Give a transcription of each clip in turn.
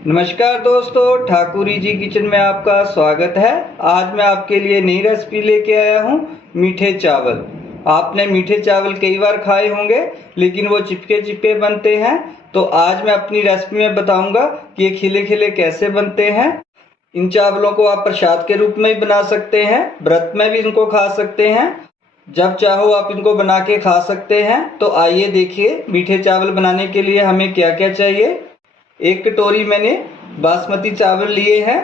नमस्कार दोस्तों, ठाकुरी जी किचन में आपका स्वागत है। आज मैं आपके लिए नई रेसिपी लेके आया हूँ, मीठे चावल। आपने मीठे चावल कई बार खाए होंगे, लेकिन वो चिपके चिपके बनते हैं। तो आज मैं अपनी रेसिपी में बताऊंगा कि ये खिले खिले कैसे बनते हैं। इन चावलों को आप प्रसाद के रूप में भी बना सकते हैं, व्रत में भी इनको खा सकते हैं। जब चाहो आप इनको बना के खा सकते हैं। तो आइए देखिए मीठे चावल बनाने के लिए हमें क्या क्या चाहिए। एक कटोरी मैंने बासमती चावल लिए हैं।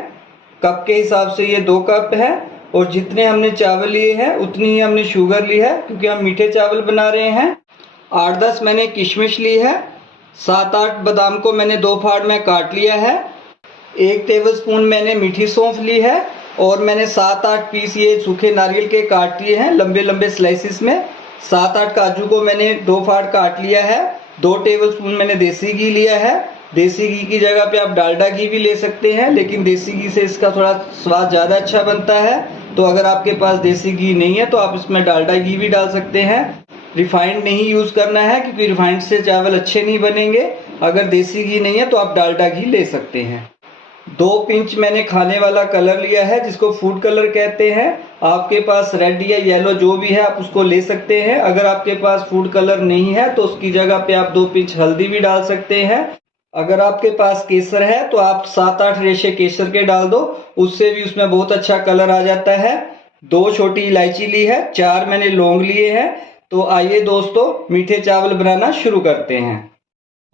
कप के हिसाब से ये 2 कप है। और जितने हमने चावल लिए हैं उतनी ही हमने शुगर ली है, क्योंकि हम मीठे चावल बना रहे हैं। 8-10 मैंने किशमिश ली है। 7-8 बादाम को मैंने 2 फाड़ में काट लिया है। 1 टेबलस्पून मैंने मीठी सौंफ ली है। और मैंने 7-8 पीस ये सूखे नारियल के काट लिए हैं लंबे लंबे स्लाइसिस में। 7-8 काजू को मैंने 2 फाड़ काट लिया है। 2 टेबलस्पून मैंने देसी घी लिया है। देसी घी की जगह पे आप डालडा घी भी ले सकते हैं, लेकिन देसी घी से इसका थोड़ा स्वाद ज़्यादा अच्छा बनता है। तो अगर आपके पास देसी घी नहीं है तो आप इसमें डालडा घी भी डाल सकते हैं। रिफाइंड नहीं यूज़ करना है, क्योंकि रिफाइंड से चावल अच्छे नहीं बनेंगे। अगर देसी घी नहीं है तो आप डालडा घी ले सकते हैं। 2 पिंच मैंने खाने वाला कलर लिया है, जिसको फूड कलर कहते हैं। आपके पास रेड या येलो जो भी है आप उसको ले सकते हैं। अगर आपके पास फूड कलर नहीं है तो उसकी जगह पे आप 2 पिंच हल्दी भी डाल सकते हैं। अगर आपके पास केसर है तो आप 7-8 रेशे केसर के डाल दो, उससे भी उसमें बहुत अच्छा कलर आ जाता है। 2 छोटी इलायची ली है, 4 मैंने लौंग लिए हैं। तो आइए दोस्तों मीठे चावल बनाना शुरू करते हैं।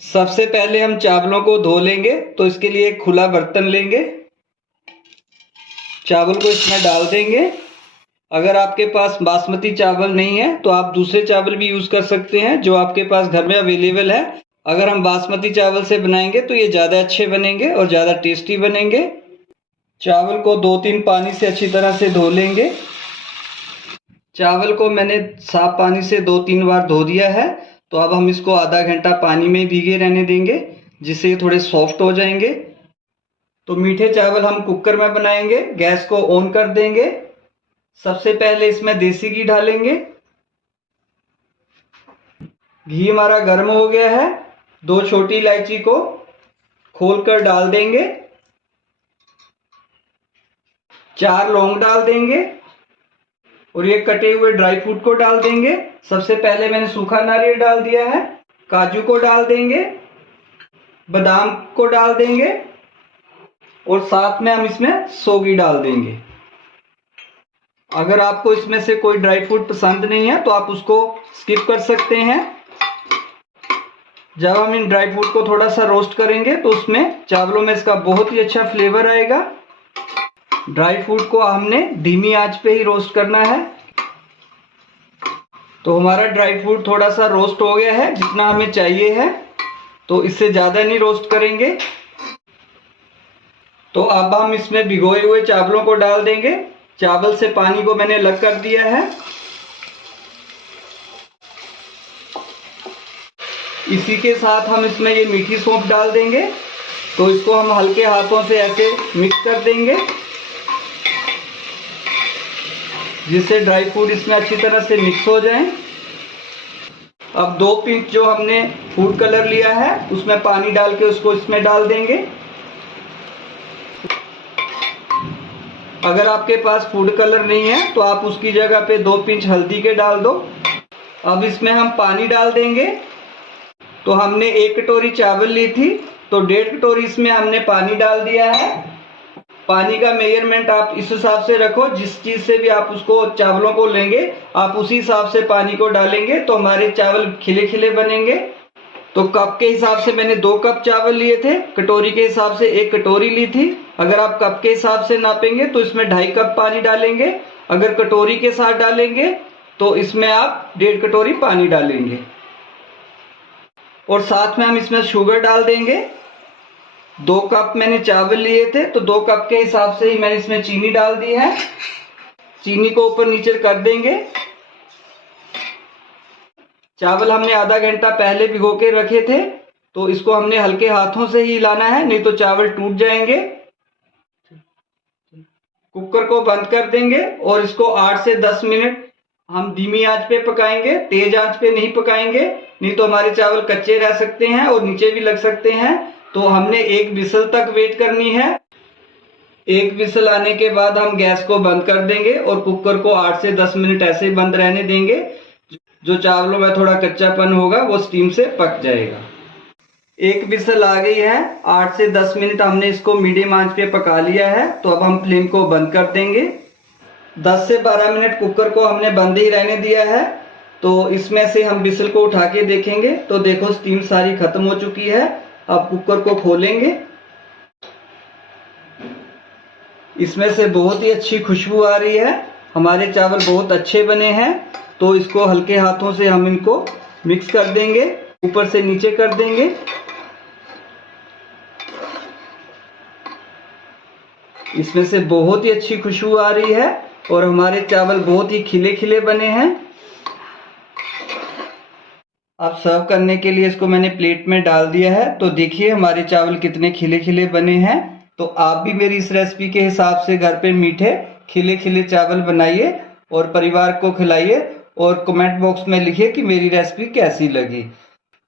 सबसे पहले हम चावलों को धो लेंगे। तो इसके लिए एक खुला बर्तन लेंगे, चावल को इसमें डाल देंगे। अगर आपके पास बासमती चावल नहीं है तो आप दूसरे चावल भी यूज कर सकते हैं जो आपके पास घर में अवेलेबल है। अगर हम बासमती चावल से बनाएंगे तो ये ज़्यादा अच्छे बनेंगे और ज़्यादा टेस्टी बनेंगे। चावल को 2-3 पानी से अच्छी तरह से धो लेंगे। चावल को मैंने साफ पानी से 2-3 बार धो दिया है। तो अब हम इसको आधा घंटा पानी में भीगे रहने देंगे, जिससे ये थोड़े सॉफ्ट हो जाएंगे। तो मीठे चावल हम कुकर में बनाएंगे। गैस को ऑन कर देंगे। सबसे पहले इसमें देसी घी डालेंगे। घी हमारा गर्म हो गया है। 2 छोटी इलायची को खोलकर डाल देंगे। 4 लौंग डाल देंगे और ये कटे हुए ड्राई फ्रूट को डाल देंगे। सबसे पहले मैंने सूखा नारियल डाल दिया है। काजू को डाल देंगे, बादाम को डाल देंगे और साथ में हम इसमें सौगी डाल देंगे। अगर आपको इसमें से कोई ड्राई फ्रूट पसंद नहीं है तो आप उसको स्किप कर सकते हैं। जब हम इन ड्राई फ्रूट को थोड़ा सा रोस्ट करेंगे तो उसमें चावलों में इसका बहुत ही अच्छा फ्लेवर आएगा। ड्राई फ्रूट को हमने धीमी आंच पे ही रोस्ट करना है। तो हमारा ड्राई फ्रूट थोड़ा सा रोस्ट हो गया है, जितना हमें चाहिए है। तो इससे ज़्यादा नहीं रोस्ट करेंगे। तो अब हम इसमें भिगोए हुए चावलों को डाल देंगे। चावल से पानी को मैंने अलग कर दिया है। इसी के साथ हम इसमें ये मीठी सौंफ डाल देंगे। तो इसको हम हल्के हाथों से ऐसे मिक्स कर देंगे, जिससे ड्राई फ्रूट इसमें अच्छी तरह से मिक्स हो जाए। अब 2 पिंच जो हमने फूड कलर लिया है उसमें पानी डाल के उसको इसमें डाल देंगे। अगर आपके पास फूड कलर नहीं है तो आप उसकी जगह पे 2 पिंच हल्दी के डाल दो। अब इसमें हम पानी डाल देंगे। तो हमने 1 कटोरी चावल ली थी, तो 1.5 कटोरी इसमें हमने पानी डाल दिया है। पानी का मेजरमेंट आप इस हिसाब से रखो, जिस चीज़ से भी आप उसको चावलों को लेंगे आप उसी हिसाब से पानी को डालेंगे, तो हमारे चावल खिले खिले बनेंगे। तो कप के हिसाब से मैंने 2 कप चावल लिए थे, कटोरी के हिसाब से 1 कटोरी ली थी। अगर आप कप के हिसाब से नापेंगे तो इसमें 2.5 कप पानी डालेंगे। अगर कटोरी के साथ डालेंगे तो इसमें आप 1.5 कटोरी पानी डालेंगे। और साथ में हम इसमें शुगर डाल देंगे। 2 कप मैंने चावल लिए थे, तो 2 कप के हिसाब से ही मैंने इसमें चीनी डाल दी है। चीनी को ऊपर नीचे कर देंगे। चावल हमने आधा घंटा पहले भिगो के रखे थे, तो इसको हमने हल्के हाथों से ही हिलाना है, नहीं तो चावल टूट जाएंगे। कुकर को बंद कर देंगे और इसको 8 से 10 मिनट हम धीमी आंच पे पकाएंगे, तेज आंच पे नहीं पकाएंगे, नहीं तो हमारे चावल कच्चे रह सकते हैं और नीचे भी लग सकते हैं। तो हमने एक विसल तक वेट करनी है। एक विसल आने के बाद हम गैस को बंद कर देंगे और कुकर को 8 से 10 मिनट ऐसे ही बंद रहने देंगे। जो चावलों में थोड़ा कच्चापन होगा वो स्टीम से पक जाएगा। एक विसल आ गई है। 8 से 10 मिनट हमने इसको मीडियम आंच पे पका लिया है। तो अब हम फ्लेम को बंद कर देंगे। 10 से 12 मिनट कुकर को हमने बंद ही रहने दिया है। तो इसमें से हम विसल को उठा के देखेंगे तो देखो स्टीम सारी खत्म हो चुकी है। अब कुकर को खोलेंगे। इसमें से बहुत ही अच्छी खुशबू आ रही है। हमारे चावल बहुत अच्छे बने हैं। तो इसको हल्के हाथों से हम इनको मिक्स कर देंगे, ऊपर से नीचे कर देंगे। इसमें से बहुत ही अच्छी खुशबू आ रही है और हमारे चावल बहुत ही खिले खिले बने हैं। अब सर्व करने के लिए इसको मैंने प्लेट में डाल दिया है। तो देखिए हमारे चावल कितने खिले खिले बने हैं। तो आप भी मेरी इस रेसिपी के हिसाब से घर पे मीठे खिले खिले चावल बनाइए और परिवार को खिलाइए और कमेंट बॉक्स में लिखिए कि मेरी रेसिपी कैसी लगी।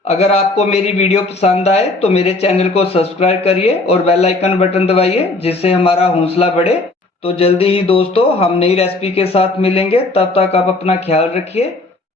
अगर आपको मेरी वीडियो पसंद आए तो मेरे चैनल को सब्सक्राइब करिए और बेल आइकन बटन दबाइए, जिससे हमारा हौसला बढ़े। तो जल्दी ही दोस्तों हम नई रेसिपी के साथ मिलेंगे। तब तक आप अपना ख्याल रखिए।